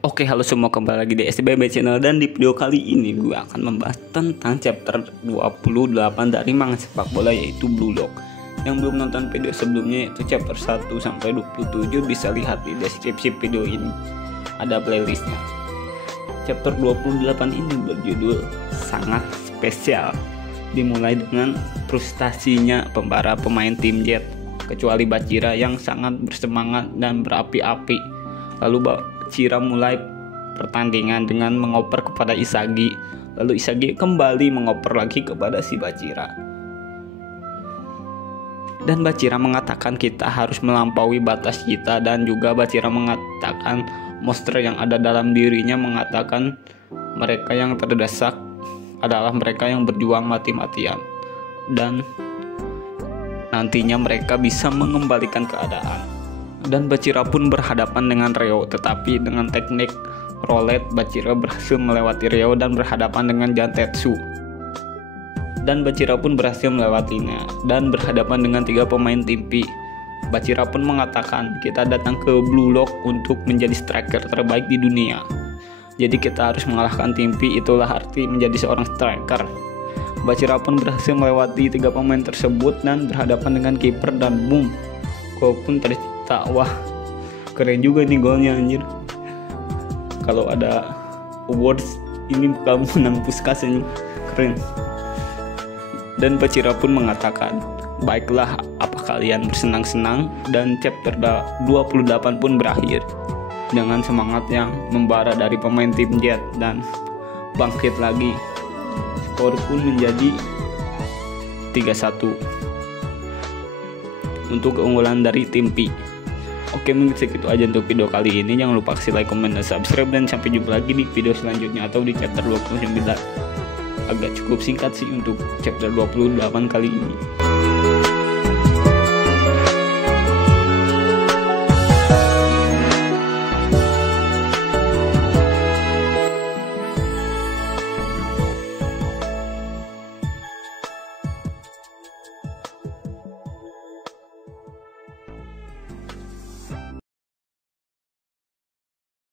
Oke, halo semua, kembali lagi di SBB Channel. Dan di video kali ini gue akan membahas tentang chapter 28 dari manga sepak bola, yaitu Blue Lock. Yang belum nonton video sebelumnya, yaitu chapter 1 sampai 27, bisa lihat di deskripsi video ini, ada playlistnya. Chapter 28 ini berjudul Sangat Spesial. Dimulai dengan frustasinya para pemain tim Jet, kecuali Bachira yang sangat bersemangat dan berapi-api. Lalu Bachira mulai pertandingan dengan mengoper kepada Isagi. Lalu Isagi kembali mengoper lagi kepada si Bachira. Dan Bachira mengatakan kita harus melampaui batas kita, dan juga Bachira mengatakan monster yang ada dalam dirinya mengatakan mereka yang terdesak adalah mereka yang berjuang mati-matian, dan nantinya mereka bisa mengembalikan keadaan. Dan Bachira pun berhadapan dengan Reo, tetapi dengan teknik roulette Bachira berhasil melewati Reo dan berhadapan dengan Jantetsu. Dan Bachira pun berhasil melewatinya dan berhadapan dengan 3 pemain tim P. Bachira pun mengatakan kita datang ke Blue Lock untuk menjadi striker terbaik di dunia. Jadi kita harus mengalahkan tim P, itulah arti menjadi seorang striker. Bachira pun berhasil melewati 3 pemain tersebut dan berhadapan dengan kiper, dan boom, gol pun tercipta. Wah, keren juga nih golnya, anjir. Kalau ada awards ini bakal menang Puskas, ini keren. Dan Bachira pun mengatakan, baiklah, apa kalian bersenang-senang? Dan chapter 28 pun berakhir dengan semangat yang membara dari pemain tim Jet dan bangkit lagi. Skor pun menjadi 3-1 untuk keunggulan dari tim P. Oke, mungkin segitu aja untuk video kali ini. Jangan lupa kasih like, comment, dan subscribe. Dan sampai jumpa lagi di video selanjutnya atau di chapter 29. Agak cukup singkat sih untuk chapter 28 kali ini.